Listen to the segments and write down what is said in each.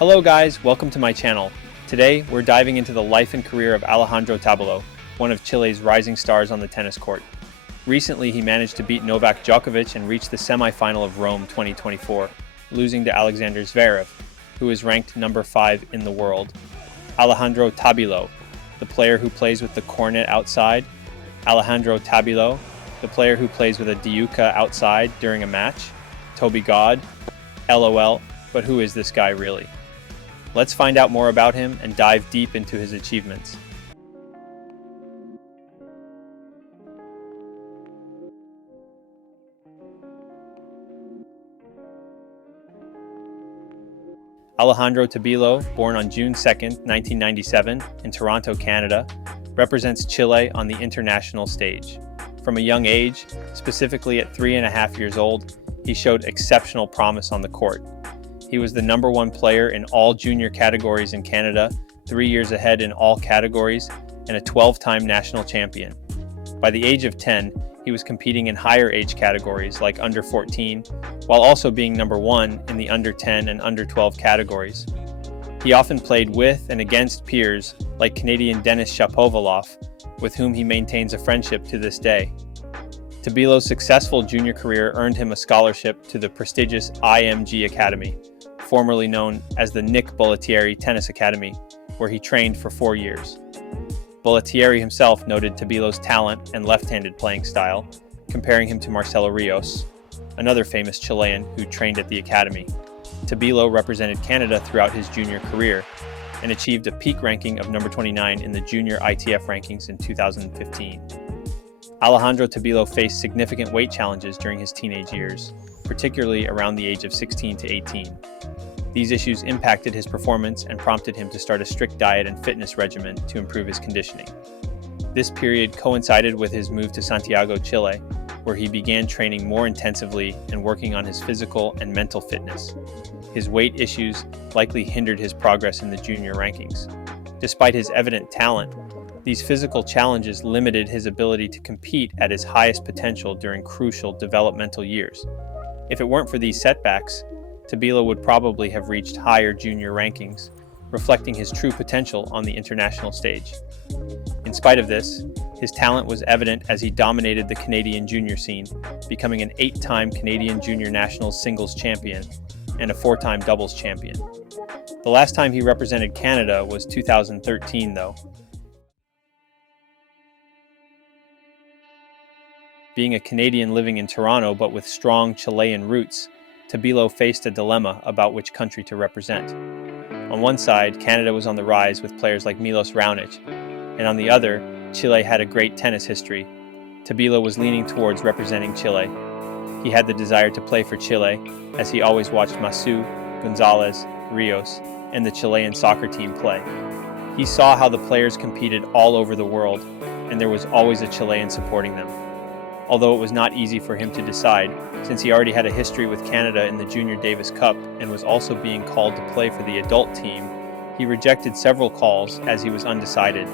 Hello guys, welcome to my channel. Today, we're diving into the life and career of Alejandro Tabilo, one of Chile's rising stars on the tennis court. Recently, he managed to beat Novak Djokovic and reach the semi-final of Rome 2024, losing to Alexander Zverev, who is ranked number 5 in the world. Alejandro Tabilo, the player who plays with the cornet outside. Alejandro Tabilo, the player who plays with a Diucas outside during a match. Toby God. LOL, but who is this guy really? Let's find out more about him and dive deep into his achievements. Alejandro Tabilo, born on June 2, 1997, in Toronto, Canada, represents Chile on the international stage. From a young age, specifically at 3.5 years old, he showed exceptional promise on the court. He was the number 1 player in all junior categories in Canada, 3 years ahead in all categories, and a 12-time national champion. By the age of 10, he was competing in higher age categories like under 14, while also being number 1 in the under 10 and under 12 categories. He often played with and against peers like Canadian Denis Shapovalov, with whom he maintains a friendship to this day. Tabilo's successful junior career earned him a scholarship to the prestigious IMG Academy, formerly known as the Nick Bollettieri Tennis Academy, where he trained for 4 years. Bollettieri himself noted Tabilo's talent and left-handed playing style, comparing him to Marcelo Rios, another famous Chilean who trained at the academy. Tabilo represented Canada throughout his junior career and achieved a peak ranking of number 29 in the junior ITF rankings in 2015. Alejandro Tabilo faced significant weight challenges during his teenage years, particularly around the age of 16 to 18. These issues impacted his performance and prompted him to start a strict diet and fitness regimen to improve his conditioning. This period coincided with his move to Santiago, Chile, where he began training more intensively and working on his physical and mental fitness. His weight issues likely hindered his progress in the junior rankings. Despite his evident talent, these physical challenges limited his ability to compete at his highest potential during crucial developmental years. If it weren't for these setbacks, Tabilo would probably have reached higher junior rankings, reflecting his true potential on the international stage. In spite of this, his talent was evident as he dominated the Canadian junior scene, becoming an 8-time Canadian Junior Nationals singles champion and a 4-time doubles champion. The last time he represented Canada was 2013, though. Being a Canadian living in Toronto but with strong Chilean roots, Tabilo faced a dilemma about which country to represent. On one side, Canada was on the rise with players like Milos Raonic, and on the other, Chile had a great tennis history. Tabilo was leaning towards representing Chile. He had the desire to play for Chile, as he always watched Masu, Gonzalez, Rios, and the Chilean soccer team play. He saw how the players competed all over the world, and there was always a Chilean supporting them. Although it was not easy for him to decide, since he already had a history with Canada in the Junior Davis Cup and was also being called to play for the adult team, he rejected several calls as he was undecided.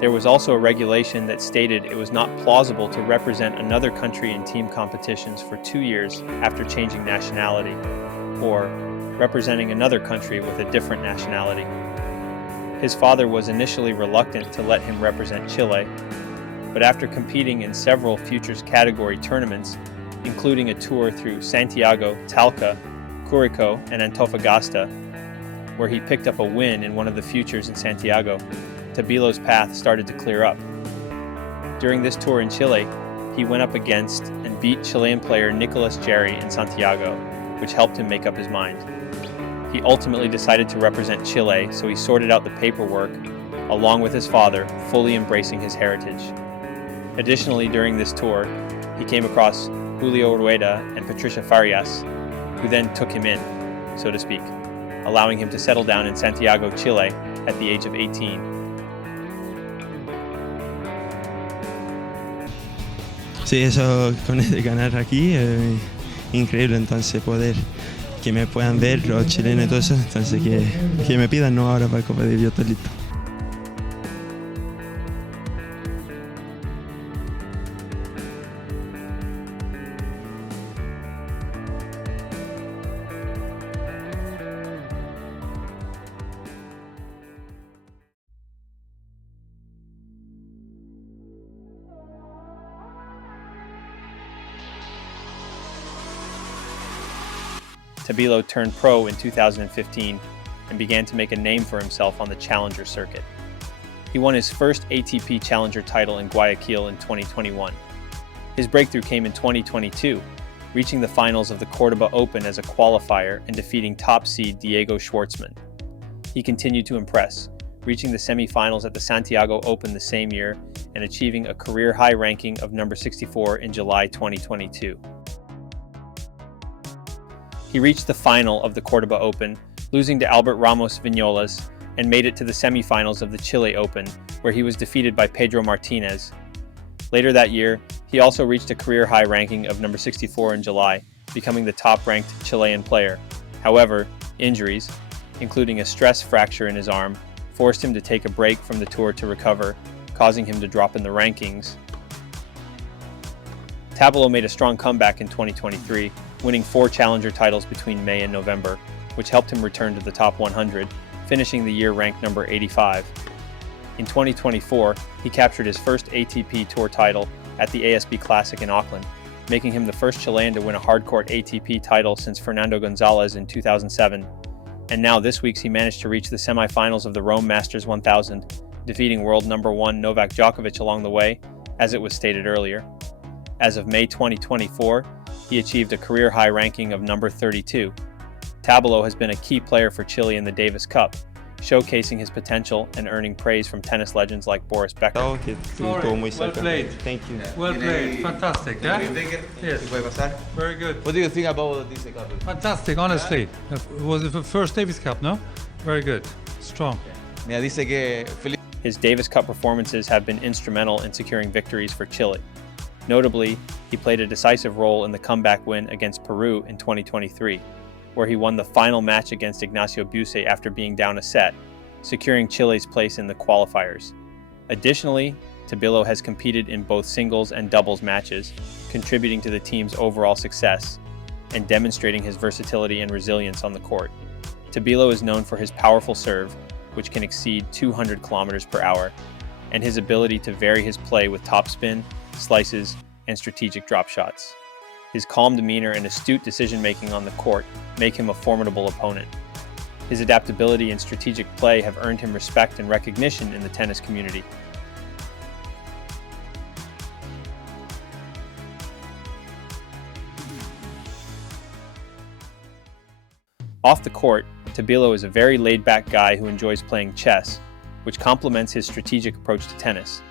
There was also a regulation that stated it was not plausible to represent another country in team competitions for 2 years after changing nationality, or representing another country with a different nationality. His father was initially reluctant to let him represent Chile, but after competing in several futures category tournaments, including a tour through Santiago, Talca, Curicó, and Antofagasta, where he picked up a win in one of the futures in Santiago, Tabilo's path started to clear up. During this tour in Chile, he went up against and beat Chilean player Nicolas Jarry in Santiago, which helped him make up his mind. He ultimately decided to represent Chile, so he sorted out the paperwork, along with his father, fully embracing his heritage. Additionally, during this tour, he came across Julio Rueda and Patricia Farias, who then took him in, so to speak, allowing him to settle down in Santiago, Chile, at the age of 18. Sí, eso con este canal aquí increíble, entonces poder que me puedan ver los chilenos y todo eso, entonces que me pidan no ahora para competir, yo estoy listo. Tabilo turned pro in 2015 and began to make a name for himself on the Challenger circuit. He won his first ATP Challenger title in Guayaquil in 2021. His breakthrough came in 2022, reaching the finals of the Cordoba Open as a qualifier and defeating top seed Diego Schwartzman. He continued to impress, reaching the semifinals at the Santiago Open the same year and achieving a career-high ranking of number 64 in July 2022. He reached the final of the Cordoba Open, losing to Albert Ramos Vignolas, and made it to the semifinals of the Chile Open, where he was defeated by Pedro Martinez. Later that year, he also reached a career-high ranking of number 64 in July, becoming the top-ranked Chilean player. However, injuries, including a stress fracture in his arm, forced him to take a break from the tour to recover, causing him to drop in the rankings. Tabilo made a strong comeback in 2023, winning 4 Challenger titles between May and November, which helped him return to the top 100, finishing the year ranked number 85. In 2024, he captured his first ATP Tour title at the ASB Classic in Auckland, making him the first Chilean to win a hardcourt ATP title since Fernando Gonzalez in 2007. And now this week he managed to reach the semifinals of the Rome Masters 1000, defeating world number 1 Novak Djokovic along the way, as it was stated earlier. As of May 2024, he achieved a career-high ranking of number 32. Tabilo has been a key player for Chile in the Davis Cup, showcasing his potential and earning praise from tennis legends like Boris Becker. Well played. Thank you. Well played. Fantastic. Yeah? Yes. Very good. What do you think about this cup? Fantastic, honestly. It was the first Davis Cup, no? Very good. Strong. Mira, dice que His Davis Cup performances have been instrumental in securing victories for Chile. Notably, he played a decisive role in the comeback win against Peru in 2023, where he won the final match against Ignacio Busse after being down a set, securing Chile's place in the qualifiers. Additionally, Tabilo has competed in both singles and doubles matches, contributing to the team's overall success and demonstrating his versatility and resilience on the court. Tabilo is known for his powerful serve, which can exceed 200 kilometers per hour, and his ability to vary his play with topspin, slices, and strategic drop shots. His calm demeanor and astute decision-making on the court make him a formidable opponent. His adaptability and strategic play have earned him respect and recognition in the tennis community. Off the court, Tabilo is a very laid-back guy who enjoys playing chess, which complements his strategic approach to tennis.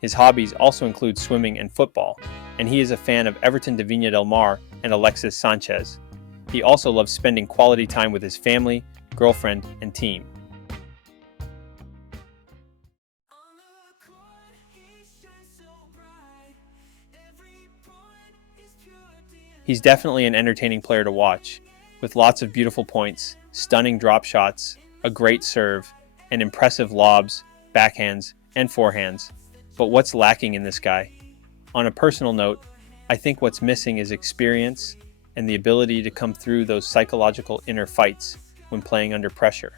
His hobbies also include swimming and football, and he is a fan of Everton de Viña del Mar and Alexis Sanchez. He also loves spending quality time with his family, girlfriend, and team. He's definitely an entertaining player to watch, with lots of beautiful points, stunning drop shots, a great serve, and impressive lobs, backhands, and forehands. But what's lacking in this guy? On a personal note, I think what's missing is experience and the ability to come through those psychological inner fights when playing under pressure.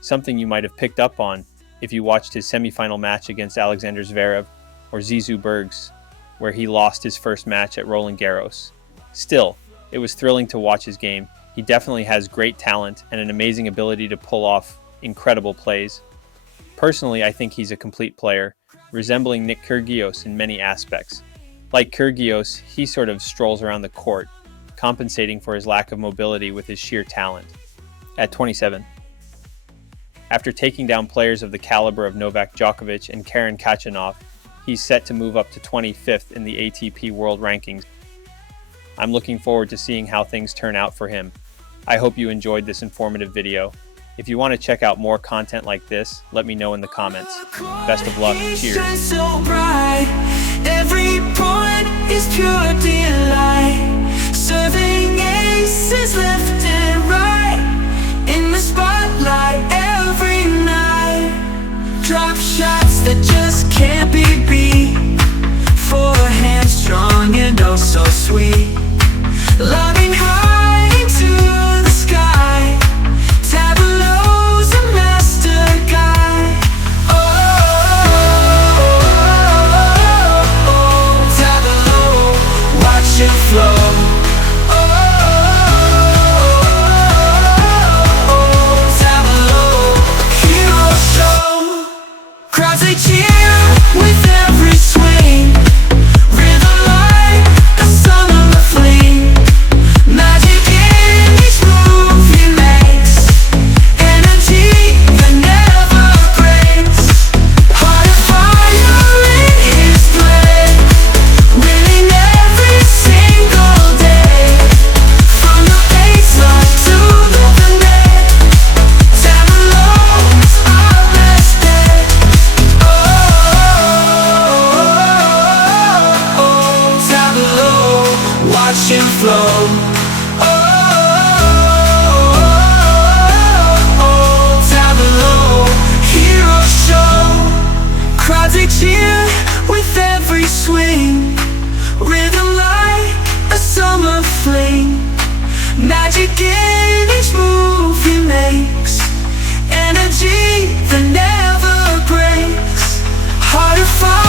Something you might have picked up on if you watched his semifinal match against Alexander Zverev or Zizou Bergs, where he lost his first match at Roland Garros. Still, it was thrilling to watch his game. He definitely has great talent and an amazing ability to pull off incredible plays. Personally, I think he's a complete player, resembling Nick Kyrgios in many aspects. Like Kyrgios, he sort of strolls around the court, compensating for his lack of mobility with his sheer talent. At 27. After taking down players of the caliber of Novak Djokovic and Karen Khachanov, he's set to move up to 25th in the ATP World Rankings. I'm looking forward to seeing how things turn out for him. I hope you enjoyed this informative video. If you want to check out more content like this, let me know in the comments. Best of luck. Cheers. So bright. Every point is pure delight. Serving aces left and right. In the spotlight every night. Drop shots that just can't be beat. Forehands strong and oh so sweet. Lobbing high into the sky. Tabilo's a master guy. Oh, watch him flow. Tabilo, hero show. Crowds they cheer with every swing, rhythm like a summer fling. Magic in each move he makes, energy that never breaks. Heart of fire.